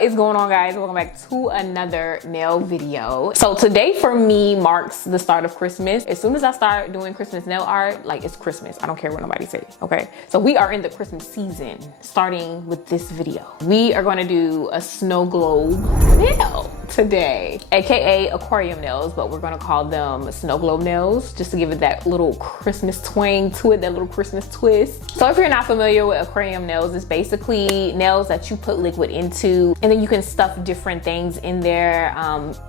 What is going on, guys? Welcome back to another nail video. So today for me marks the start of Christmas. As soon as I start doing Christmas nail art, like, it's Christmas. I don't care what nobody says, okay? So we are in the Christmas season, starting with this video. We are gonna do a snow globe nail today, AKA aquarium nails, but we're gonna call them snow globe nails just to give it that little Christmas twang to it, that little Christmas twist. So if you're not familiar with aquarium nails, it's basically nails that you put liquid into and then you can stuff different things in there.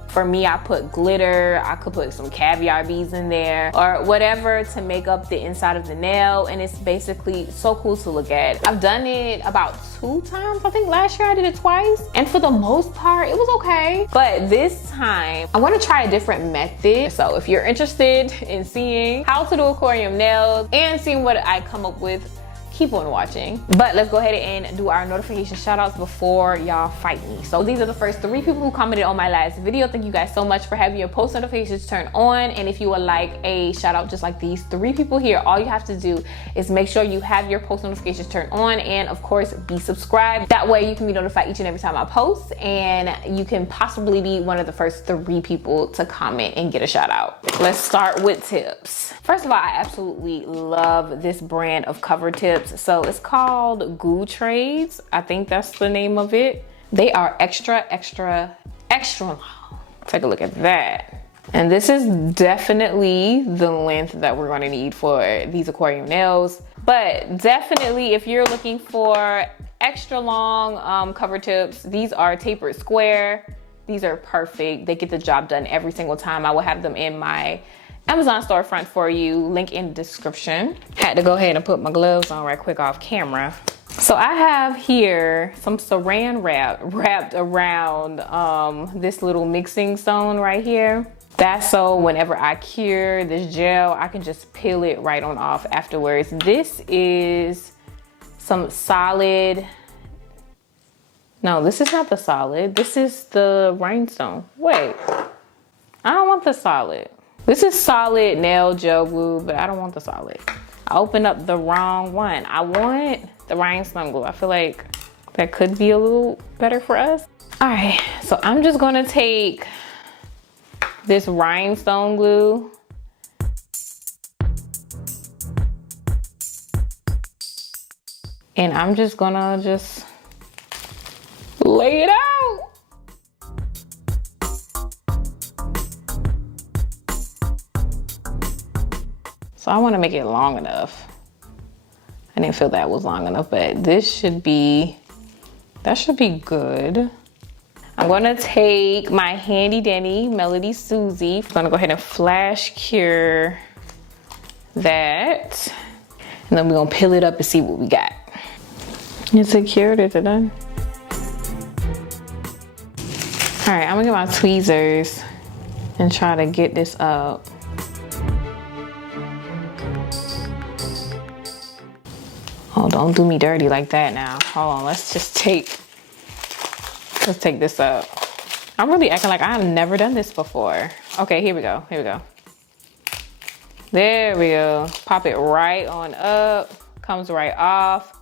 For me, I put glitter, I could put some caviar beads in there or whatever to make up the inside of the nail, and it's basically so cool to look at. I've done it about 2 times. I think last year I did it twice, and for the most part it was okay, but this time I want to try a different method. So if you're interested in seeing how to do aquarium nails and seeing what I come up with, keep on watching. But let's go ahead and do our notification shout outs before y'all fight me. So these are the first 3 people who commented on my last video. Thank you guys so much for having your post notifications turned on. And if you would like a shout out just like these 3 people here, all you have to do is make sure you have your post notifications turned on, and of course be subscribed. That way you can be notified each and every time I post, and you can possibly be one of the first 3 people to comment and get a shout out. Let's start with tips. First of all, I absolutely love this brand of cover tips. So it's called Goo Trades. I think that's the name of it. They are extra long. Take a look at that. And this is definitely the length that we're going to need for these aquarium nails. But definitely if you're looking for extra long cover tips, these are tapered square. These are perfect. They get the job done every single time. I will have them in my Amazon storefront for you, link in the description. Had to go ahead and put my gloves on right quick off camera. So I have here some saran wrap wrapped around this little mixing stone right here. That's so whenever I cure this gel, I can just peel it right on off afterwards. This is some solid, no, this is not the solid. This is the rhinestone. Wait, I don't want the solid. This is solid nail gel glue, but I don't want the solid. I opened up the wrong one. I want the rhinestone glue. I feel like that could be a little better for us. All right, so I'm just gonna take this rhinestone glue and I'm just gonna lay it out. So I want to make it long enough. I didn't feel that was long enough, but this should be, that should be good. I'm gonna take my handy dandy Melody Susie. I'm gonna go ahead and flash cure that. And then we're gonna peel it up and see what we got. Is it cured? Is it done? All right, I'm gonna get my tweezers and try to get this up. Oh, don't do me dirty like that now. Hold on, let's take this up. I'm really acting like I have never done this before. Okay, here we go, here we go. There we go. Pop it right on up, comes right off,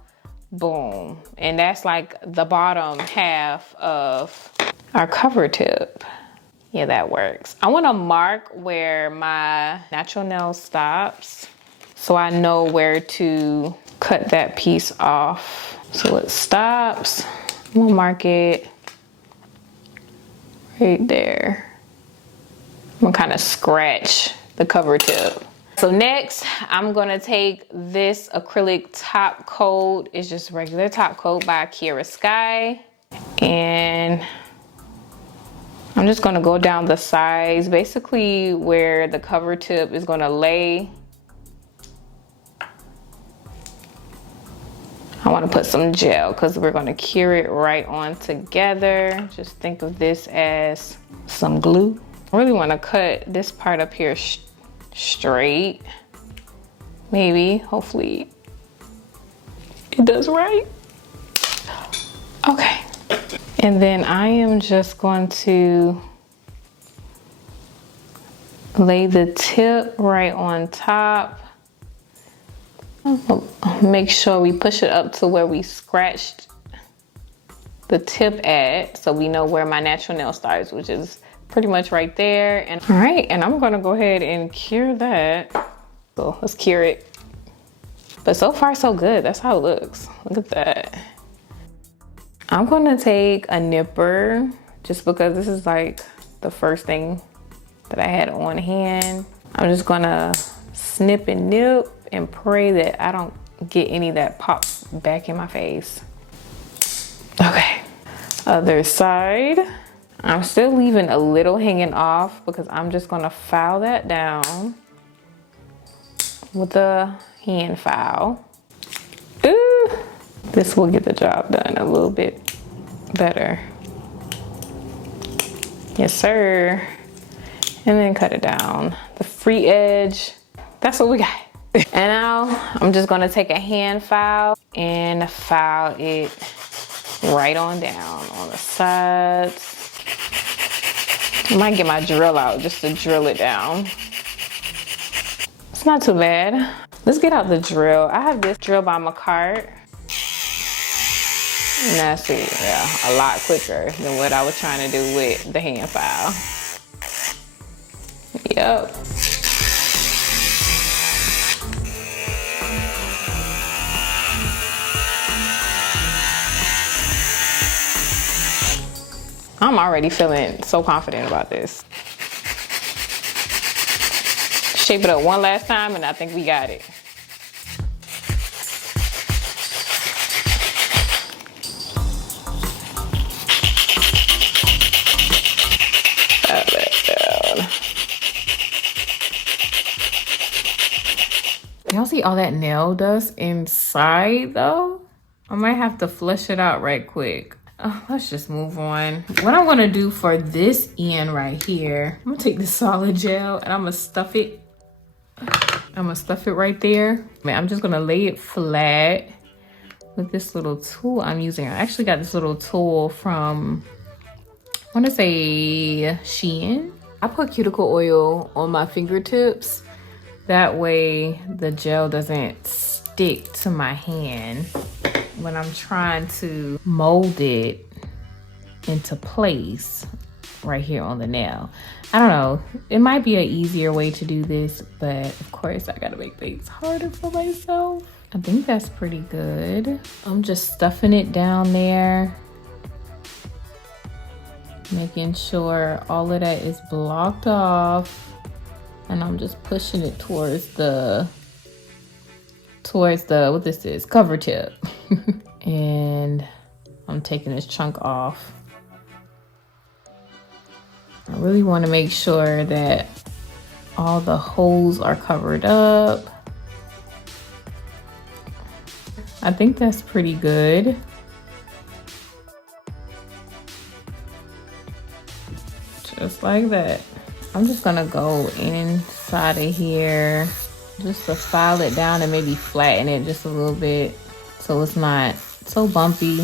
boom. And that's like the bottom half of our cover tip. Yeah, that works. I wanna mark where my natural nail stops so I know where to cut that piece off. So it stops. I'm gonna mark it right there. I'm gonna kind of scratch the cover tip. So next, I'm gonna take this acrylic top coat. It's just regular top coat by Kiara Sky. And I'm just gonna go down the sides, basically where the cover tip is gonna lay. I want to put some gel because we're going to cure it right on together. Just think of this as some glue. I really want to cut this part up here straight. Maybe, hopefully it does right. Okay. And then I am just going to lay the tip right on top. Make sure we push it up to where we scratched the tip at, so we know where my natural nail starts, which is pretty much right there. And all right, and I'm gonna go ahead and cure that. So let's cure it. But so far so good, that's how it looks. Look at that. I'm gonna take a nipper just because this is like the first thing that I had on hand. I'm just gonna snip and nip and pray that I don't get any that pops back in my face. Okay, other side. I'm still leaving a little hanging off because I'm just gonna file that down with a hand file. Ooh, this will get the job done a little bit better. Yes, sir. And then cut it down. The free edge, that's what we got. And now I'm just gonna take a hand file and file it right on down on the sides. I might get my drill out just to drill it down. It's not too bad. Let's get out the drill. I have this drill by my cart. And that's it, yeah, a lot quicker than what I was trying to do with the hand file. Yep. I'm already feeling so confident about this. Shape it up one last time and I think we got it. File that down. Y'all see all that nail dust inside though? I might have to flush it out right quick. Let's just move on. What I'm gonna do for this end right here, I'm gonna take this solid gel and I'm gonna stuff it. I'm gonna stuff it right there. I'm just gonna lay it flat with this little tool I'm using. I actually got this little tool from, I wanna say AGIAN. I put cuticle oil on my fingertips. That way the gel doesn't stick to my hand when I'm trying to mold it into place right here on the nail. I don't know, it might be an easier way to do this, but of course I gotta make things harder for myself. I think that's pretty good. I'm just stuffing it down there, making sure all of that is blocked off, and I'm just pushing it towards the what this is, cover tip. And I'm taking this chunk off. I really want to make sure that all the holes are covered up. I think that's pretty good. Just like that. I'm just gonna go inside of here just to file it down and maybe flatten it just a little bit so it's not so bumpy.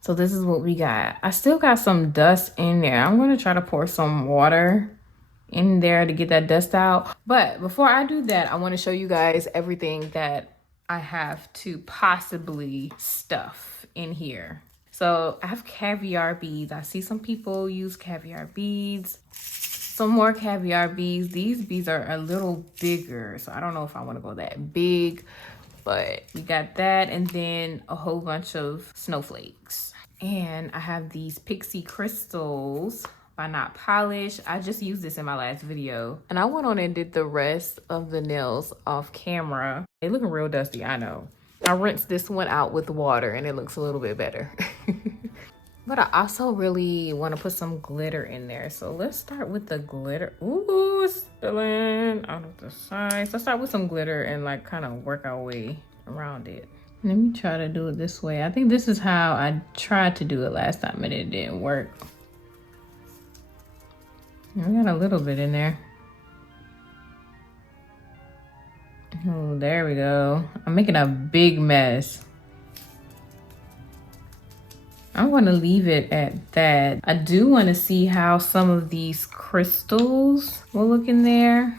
So this is what we got. I still got some dust in there. I'm gonna try to pour some water in there to get that dust out. But before I do that, I wanna show you guys everything that I have to possibly stuff in here. So I have caviar beads. I see some people use caviar beads. Some more caviar beads. These beads are a little bigger, so I don't know if I want to go that big, but we got that, and then a whole bunch of snowflakes. And I have these pixie crystals by Not Polish. I just used this in my last video, and I went on and did the rest of the nails off camera. They looking real dusty, I know. I rinsed this one out with water and it looks a little bit better. But I also really want to put some glitter in there. So let's start with the glitter. Ooh, spilling out of the sides. Let's start with some glitter and like kind of work our way around it. Let me try to do it this way. I think this is how I tried to do it last time and it didn't work. I got a little bit in there. Oh, there we go. I'm making a big mess. I'm gonna leave it at that. I do wanna see how some of these crystals will look in there.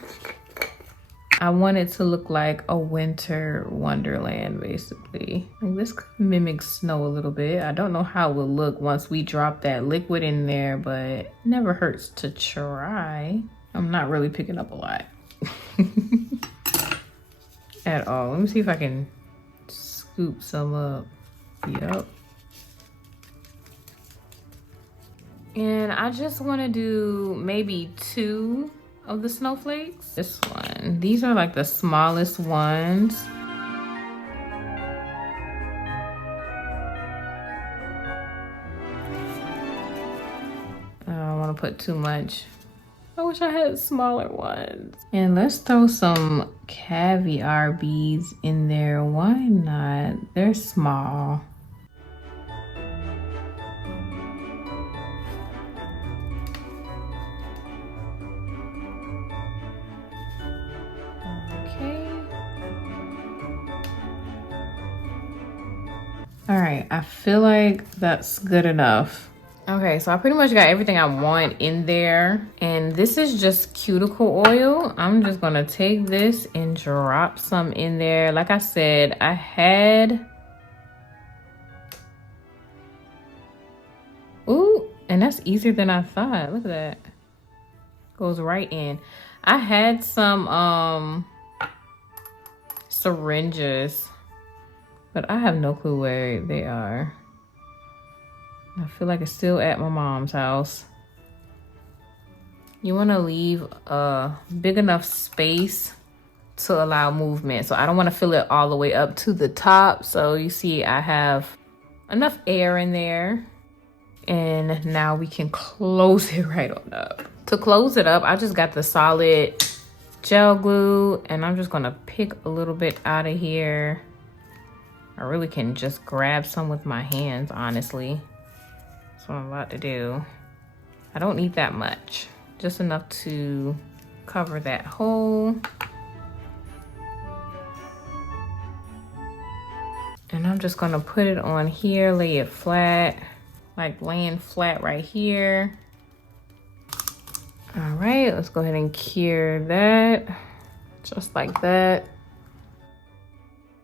I want it to look like a winter wonderland, basically. Like this could mimic snow a little bit. I don't know how it will look once we drop that liquid in there, but it never hurts to try. I'm not really picking up a lot at all. Let me see if I can scoop some up. Yep. And I just want to do maybe 2 of the snowflakes. This one. These are like the smallest ones. I don't want to put too much. I wish I had smaller ones. And let's throw some caviar beads in there. Why not? They're small. All right, I feel like that's good enough. Okay, so I pretty much got everything I want in there. And this is just cuticle oil. I'm just gonna take this and drop some in there. Like I said, I had... Ooh, and that's easier than I thought. Look at that. Goes right in. I had some syringes, but I have no clue where they are. I feel like it's still at my mom's house. You want to leave a big enough space to allow movement. So I don't want to fill it all the way up to the top. So you see I have enough air in there. And now we can close it right on up. To close it up, I just got the solid gel glue. And I'm just going to pick a little bit out of here. I really can just grab some with my hands, honestly. That's what I'm about to do. I don't need that much. Just enough to cover that hole. And I'm just gonna put it on here, lay it flat, like laying flat right here. All right, let's go ahead and cure that, just like that.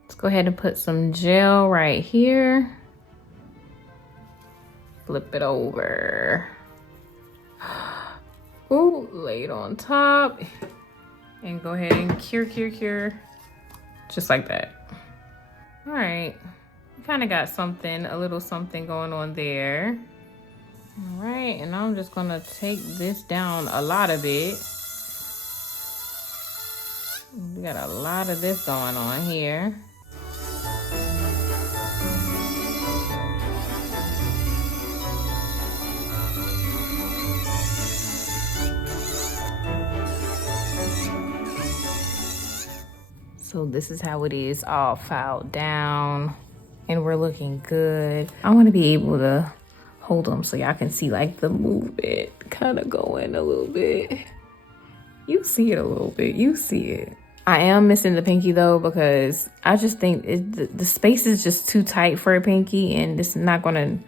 Let's go ahead and put some gel right here. Flip it over. Ooh, lay it on top. And go ahead and cure. Just like that. All right, kind of got something, a little something going on there. All right, and I'm just gonna take this down a lot of it. We got a lot of this going on here. So this is how it is, all filed down, and we're looking good. I want to be able to hold them so y'all can see like the movement kind of going a little bit. You see it a little bit, you see it. I am missing the pinky though, because I just think the space is just too tight for a pinky, and it's not gonna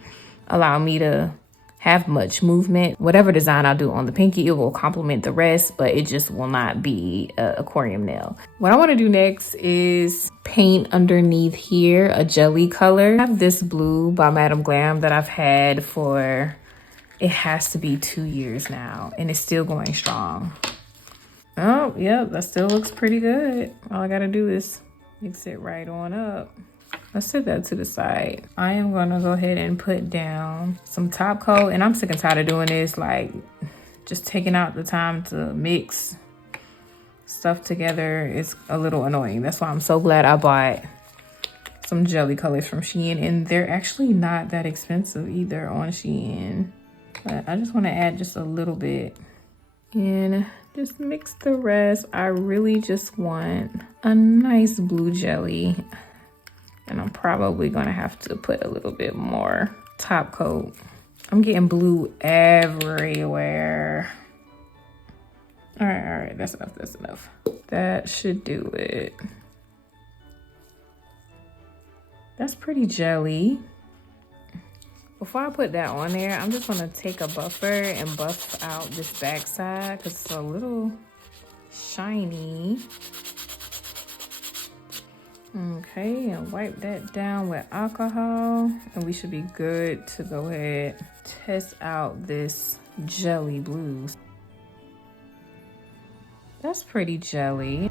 allow me to have much movement. Whatever design I'll do on the pinky, it will complement the rest, but it just will not be an aquarium nail. What I want to do next is paint underneath here a jelly color. I have this blue by Madame Glam that I've had for, it has to be 2 years now, and it's still going strong. Oh, yep, that still looks pretty good. All I gotta do is mix it right on up. Let's set that to the side. I am gonna go ahead and put down some top coat, and I'm sick and tired of doing this, like just taking out the time to mix stuff together is a little annoying. That's why I'm so glad I bought some jelly colors from Shein, and they're actually not that expensive either on Shein. But I just want to add just a little bit and just mix the rest. I really just want a nice blue jelly. And I'm probably gonna have to put a little bit more top coat. I'm getting blue everywhere. All right, that's enough. That should do it. That's pretty jelly. Before I put that on there, I'm just gonna take a buffer and buff out this back side because it's a little shiny. Okay, and wipe that down with alcohol, and we should be good to go ahead test out this jelly blue. That's pretty jelly.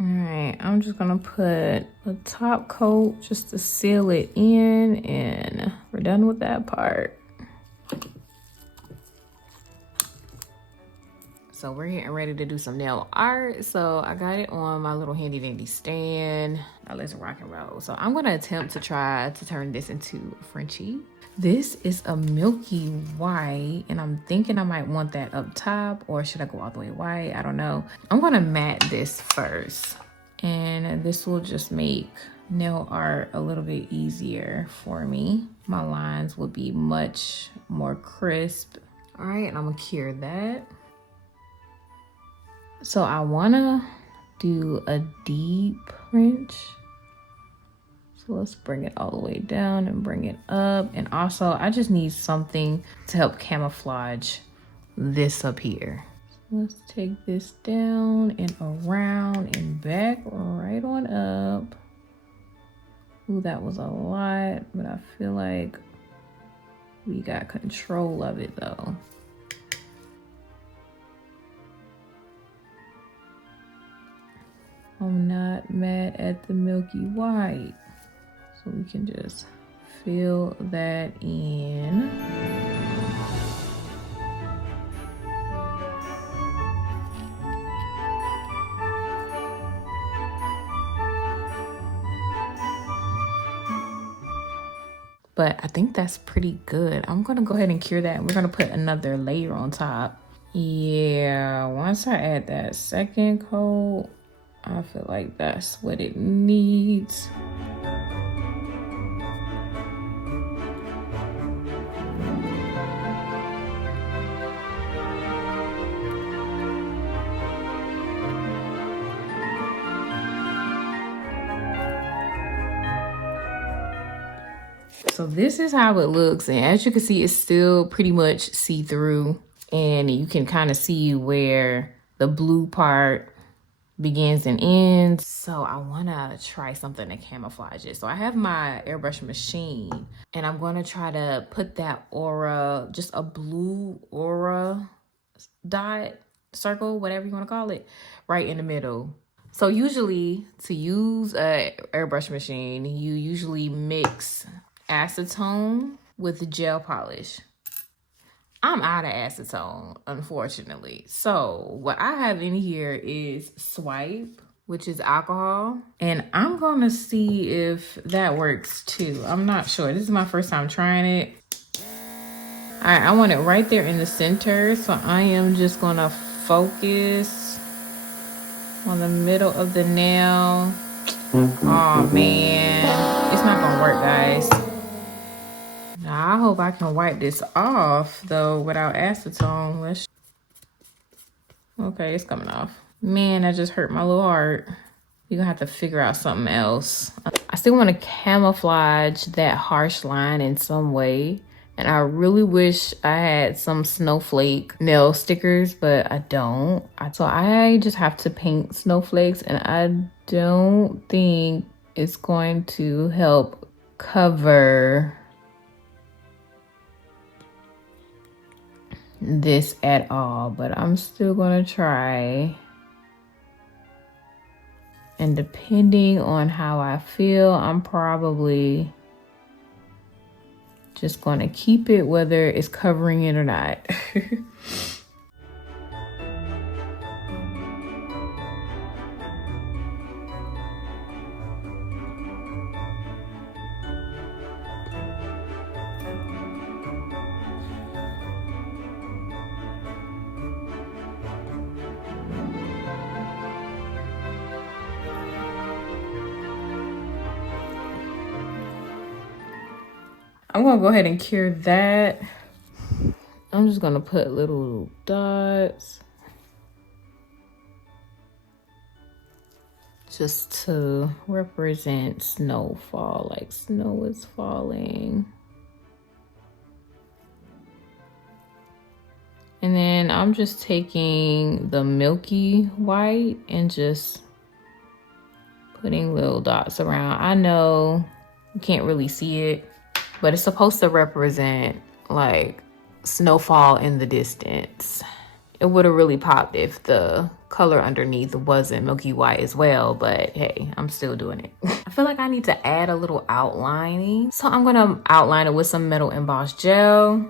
All right, I'm just gonna put a top coat just to seal it in, and we're done with that part. So we're getting ready to do some nail art. So I got it on my little handy dandy stand. Now let's rock and roll. So I'm gonna attempt to try to turn this into a Frenchie. This is a milky white, and I'm thinking I might want that up top, or should I go all the way white? I don't know. I'm gonna matte this first, and this will just make nail art a little bit easier for me. My lines will be much more crisp. All right, and I'm gonna cure that. So I wanna do a deep French. So let's bring it all the way down and bring it up. And also I just need something to help camouflage this up here. So let's take this down and around and back right on up. Ooh, that was a lot, but I feel like we got control of it though. I'm not mad at the milky white. So we can just fill that in. But I think that's pretty good. I'm gonna go ahead and cure that. We're gonna put another layer on top. Yeah, once I add that second coat, I feel like that's what it needs. So this is how it looks, and as you can see, it's still pretty much see-through, and you can kind of see where the blue part begins and ends. So I want to try something to camouflage it. So I have my airbrush machine, and I'm going to try to put that aura, just a blue aura dot, circle, whatever you want to call it, right in the middle. So usually to use a airbrush machine, you usually mix acetone with gel polish. I'm out of acetone, unfortunately. So what I have in here is Swipe, which is alcohol. And I'm gonna see if that works too. I'm not sure. This is my first time trying it. All right, I want it right there in the center. So I am just gonna focus on the middle of the nail. Oh man, it's not gonna work, guys. Now, I hope I can wipe this off though without acetone. Okay, it's coming off. Man, that just hurt my little heart. You're gonna have to figure out something else. I still want to camouflage that harsh line in some way. And I really wish I had some snowflake nail stickers, but I don't. So I just have to paint snowflakes, and I don't think it's going to help cover this at all, but I'm still gonna try. And depending on how I feel, I'm probably just gonna keep it whether it's covering it or not. I'm gonna go ahead and cure that. I'm just gonna put little dots just to represent snowfall, like snow is falling. And then I'm just taking the milky white and just putting little dots around. I know you can't really see it, but it's supposed to represent like snowfall in the distance. It would have really popped if the color underneath wasn't milky white as well, but hey, I'm still doing it. I feel like I need to add a little outlining. So I'm gonna outline it with some metal embossed gel.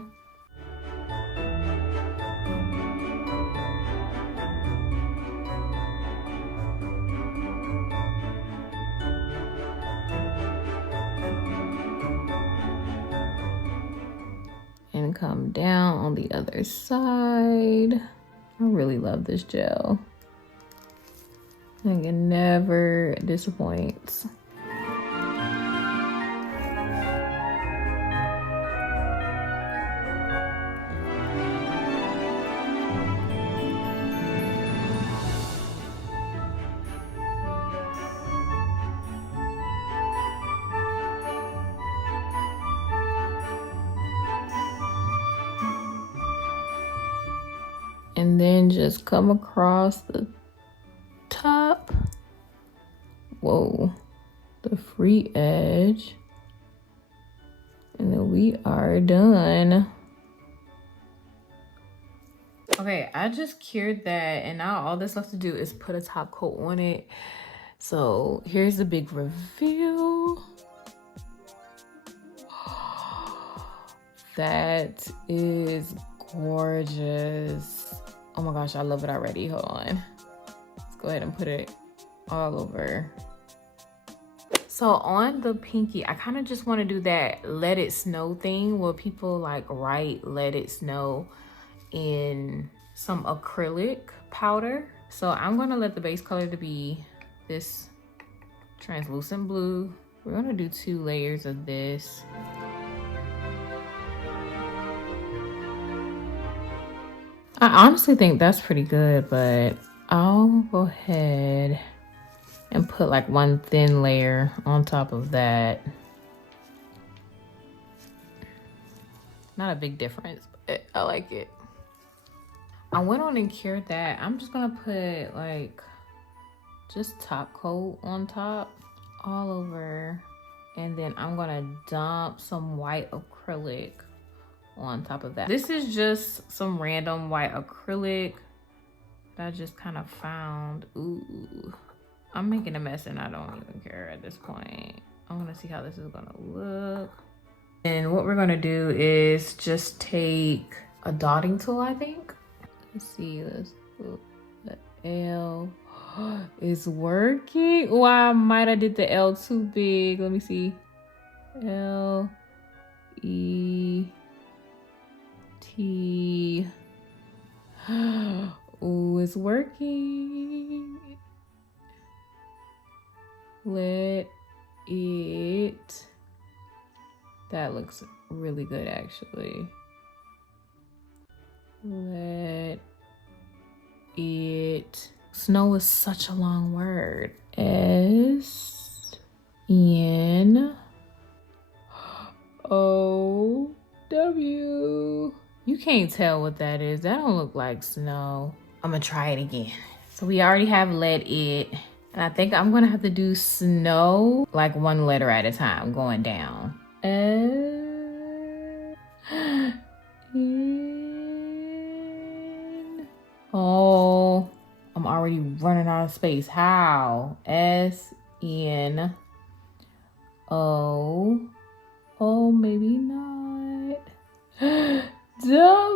And come down on the other side. I really love this gel. Like, it never disappoints. And then just come across the top. Whoa, the free edge. And then we are done. Okay, I just cured that, and now all that's left to do is put a top coat on it. So here's the big reveal. That is gorgeous. Oh my gosh, I love it already. Hold on. Let's go ahead and put it all over. So on the pinky, I kind of just want to do that let it snow thing where people like write let it snow in some acrylic powder. So I'm going to let the base color to be this translucent blue. We're going to do 2 layers of this. I honestly think that's pretty good, but I'll go ahead and put like 1 thin layer on top of that. Not a big difference, but I like it. I went on and cured that. I'm just gonna put like just top coat on top all over, and then I'm gonna dump some white acrylic on top of that. This is just some random white acrylic that I just kind of found. Ooh, I'm making a mess and I don't even care at this point. I want to see how this is gonna look. And what we're gonna do is just take a dotting tool, I think. Let's see, let's do the L. It's working. Oh, I might have did the L too big. Let me see. L E T. Oh, it's working. Let it. That looks really good, actually. Let it. Snow is such a long word. S N O W. You can't tell what that is. That don't look like snow. I'm gonna try it again. So we already have let it. And I think I'm gonna have to do snow like 1 letter at a time going down. Oh, I'm already running out of space. How? S-N-O. Oh, maybe not. W,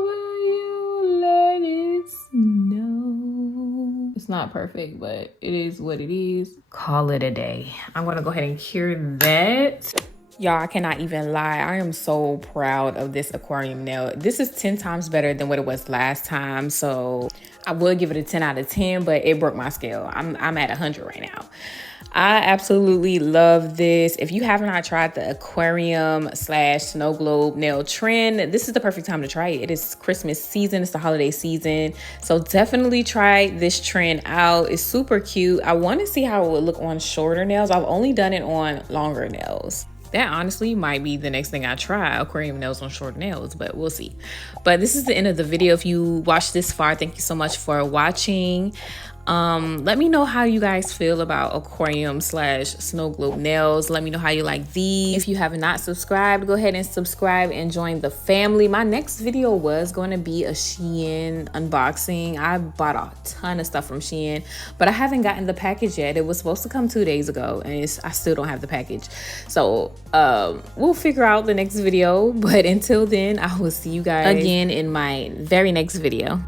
let it snow. It's not perfect, but it is what it is. Call it a day. I'm gonna go ahead and cure that. Y'all, I cannot even lie. I am so proud of this aquarium nail. This is 10 times better than what it was last time. So I would give it a 10 out of 10, but it broke my scale. I'm at 100 right now. I absolutely love this. If you have not tried the aquarium / snow globe nail trend, this is the perfect time to try it. It is Christmas season. It's the holiday season. So definitely try this trend out. It's super cute. I want to see how it would look on shorter nails. I've only done it on longer nails. That honestly might be the next thing I try, aquarium nails on short nails, but we'll see. But this is the end of the video. If you watched this far, thank you so much for watching. Let me know how you guys feel about aquarium / snow globe nails. Let me know how you like these. If you have not subscribed, go ahead and subscribe and join the family. My next video was going to be a Shein unboxing. I bought a ton of stuff from Shein, but I haven't gotten the package yet. It was supposed to come 2 days ago, and I still don't have the package. So we'll figure out the next video, but until then, I will see you guys again in my very next video.